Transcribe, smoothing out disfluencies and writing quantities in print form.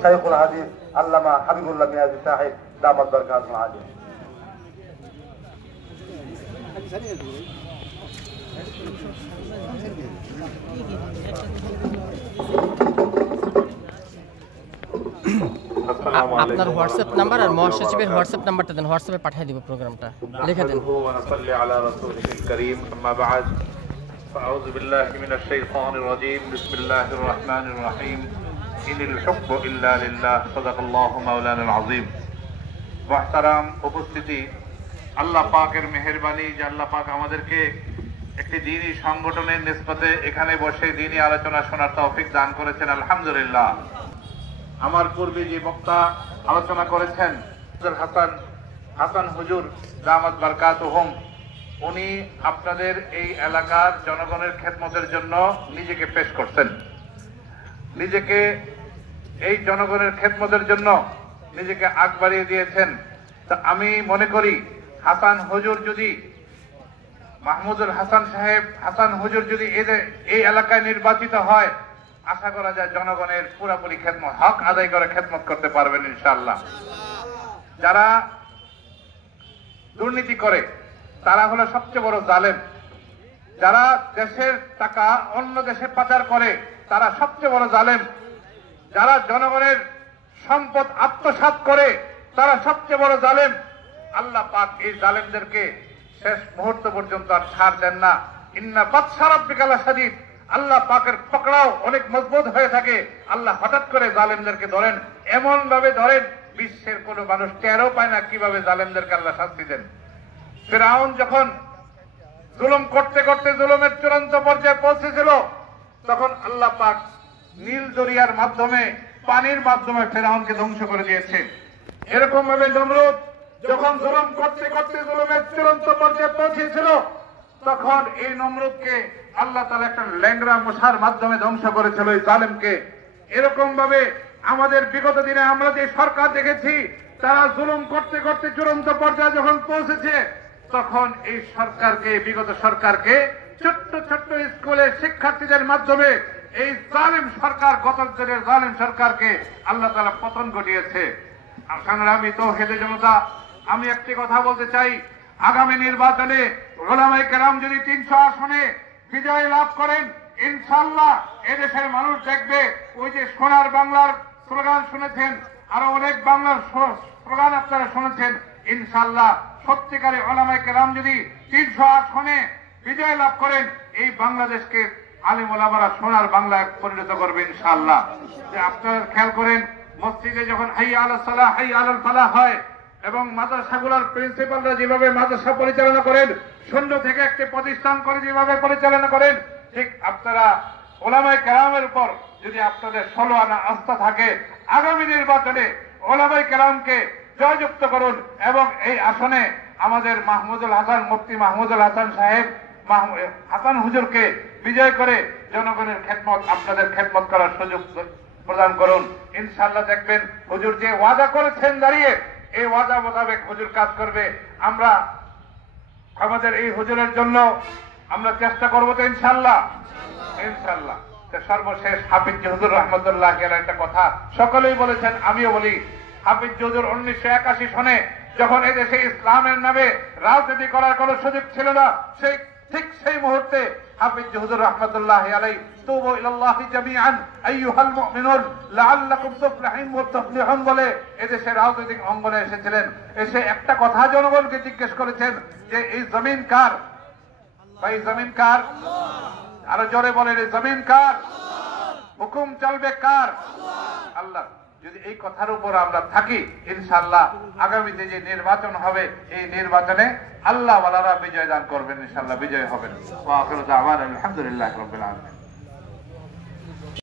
শাইখুল হাদিস আল্লামা হাবিবুল্লাহ মিয়াজি সাহেব দামাত বরকাতুল আলিয়া। আপনার হোয়াটসঅ্যাপ নাম্বার আর মহাসচিবের হোয়াটসঅ্যাপ নাম্বারটা দেন, হোয়াটসঅ্যাপে পাঠিয়ে দিব প্রোগ্রামটা, লিখে দেন। أعوذ بالله من الشيطان الرجيم بسم الله الرحمن الرحيم إن الحكم إلا لله صدق الله مولانا العظيم। মুহতারাম উপস্থিতি, আল্লাহ পাকের মেহেরবানি যে আল্লাহ পাক আমাদেরকে একটি দ্বীনি সংগঠনের নিসবতে এখানে বসে দ্বীনি আলোচনা শোনার তৌফিক দান করেছেন, আলহামদুলিল্লাহ। আমার পূর্বে যে বক্তা আলোচনা করেছেন হাসান হুজুর দামাত বরকাতুহুম, উনি আপনাদের এই এলাকার জনগণের খেদমতের জন্য নিজেকে পেশ করছেন, নিজেকে এই জনগণের খেদমতের জন্য নিজেকে আগ বাড়িয়ে দিয়েছেন। তা আমি মনে করি হাসান হুজুর যদি মাহমুদুল হাসান সাহেব হাসান হুজুর যদি এই এলাকায় নির্বাচিত হয়, আশা করা যায় জনগণের পুরোপুরি খেদমত হক আদায় করে খেদমত করতে পারবেন ইনশাআল্লাহ। যারা দুর্নীতি করে তারা হলো সবচেয়ে বড় জালেম, যারা দেশের টাকা অন্য দেশে পাচার করে তারা সবচেয়ে বড় জালেম, যারা জনগণের সম্পদ আত্মসাৎ করে তারা সবচেয়ে বড় জালেম। আল্লাহ পাক এই জালেমদেরকে শেষ মুহূর্ত পর্যন্ত আর ছাড় দেন না। ইন্না বাতশা রাব্বিকা লাশাদীদ, আল্লাহ পাকের পকড়াও অনেক মজবুত হয়ে থাকে। আল্লাহ হঠাৎ করে জালেমদেরকে ধরেন, এমন ভাবে ধরেন বিশ্বের কোন মানুষ টেরও পায় না কিভাবে জালেমদেরকে আল্লাহ শাস্তি দেন। ফিরআউন যখন জুলুম করতে করতে জুলুমের চূড়ান্ত পর্যায়ে পৌঁছেছিল, তখন আল্লাহ পাক নীল দরিয়ার মাধ্যমে পানির মাধ্যমে ফিরআউনকে ধ্বংস করে দিয়েছে। এরকম ভাবে নমরুদ যখন জুলুম করতে করতে জুলুমের চূড়ান্ত পর্যায়ে পৌঁছেছিল, তখন এই নমরুদকে আল্লাহ তাআলা একটা ল্যাংড়া মশার মাধ্যমে ধ্বংস করেছিল এই জালেমকে। এরকম ভাবে আমাদের বিগত দিনে আমরা যে সরকার দেখেছি, তারা জুলুম করতে করতে চূড়ান্ত পর্যায়ে যখন পৌঁছেছে, তখন এই সরকারকে বিগত সরকারকে ছোট্ট ছোট্ট স্কুলের শিক্ষার্থীদের মাধ্যমে এই জালেম সরকার গত দিনের জালেম সরকারকে আল্লাহ তাআলা পতন ঘটিয়েছে। সংগ্রামী তাওহীদের জনতা, আমি একটি কথা বলতে চাই, আগামী নির্বাচনে উলামায়ে কেরাম যদি 300 আসনে বিজয় লাভ করেন, ইনশাআল্লাহ এদেশের মানুষ দেখবে ওই যে সোনার বাংলার স্লোগান শুনেছেন, আরো অনেক বাংলার স্লোগান আপনারা শুনেছেন, ইনশাআল্লাহ সত্যিকারে উলামায়ে কেরাম যদি 300 আসনে বিজয় লাভ করেন, এই বাংলাদেশকে আলেম ওলামারা সোনার বাংলায় পরিণত করবে ইনশাআল্লাহ। যে আপনারা খেয়াল করেন, মসজিদে যখন হাইয়া আলাস সালাহ হাইয়া আলাল ফালাহ হয় এবং মাদ্রাসাগুলোর প্রিন্সিপালরা যেভাবে মাদ্রাসা পরিচালনা করেন, শূন্য থেকে একটি প্রতিষ্ঠান করে যেভাবে পরিচালনা করেন, ঠিক আপনারা উলামায়ে কেরামের উপর যদি আপনাদের 16 আনা আস্থা থাকে, আগামী নির্বাচনে উলামায়ে কেরামকে জয়যুক্ত করুন এবং এই আসনে আমাদের মাহমুদুল হাসান মুফতি মাহমুদুল হাসান সাহেব হাসান হুজুরকে বিজয় করে জনগণের খেদমত আপনাদের খেদমত করার সুযোগ প্রদান করুন। ইনশাআল্লাহ দেখবেন হুজুর যে ওয়াদা করেছেন দাঁড়িয়ে, এই ওয়াদা মোতাবেক হুজুর কাজ করবে। আমরা আমাদের এই হুজুরের জন্য আমরা চেষ্টা করবো তো ইনশাআল্লাহ। ইনশাআল্লাহ সর্বশেষ হাফিজ হুজুর রহমতুল্লাহ আলাইহির একটা কথা সকলেই বলেছেন, আমিও বলি। হাফিজ হুজুর 1981 সনে যখন এদেশে ইসলামের নামে রাজনীতি করার কোনো সুযোগ ছিল না, সেই মুহূর্তে হাফিজ হুজুর রহমতুল্লাহ আলাইহি তুবু ইলাল্লাহি জামিআন আইয়ুহাল মুমিনুন লাআল্লাকুম তুফলিহুন বলে এদেশে রাজনৈতিক অঙ্গনে এসেছিলেন। এসে একটা কথা জনগণকে জিজ্ঞেস করেছেন যে এই জমিন কার? ভাই জমিন কার? আরো জোরে বলেন, এই জমিন কার? হুকুম চলবে কার? আল্লাহ। যদি এই কথার উপর আমরা থাকি, ইনশাআল্লাহ আগামীতে যে নির্বাচন হবে, এই নির্বাচনে আল্লাহ ওয়ালারা বিজয় দান করবেন, ইনশাআল্লাহ বিজয় হবেন। ওয়া আখিরু দাওয়ানা আলহামদুলিল্লাহি রাব্বিল আলামিন।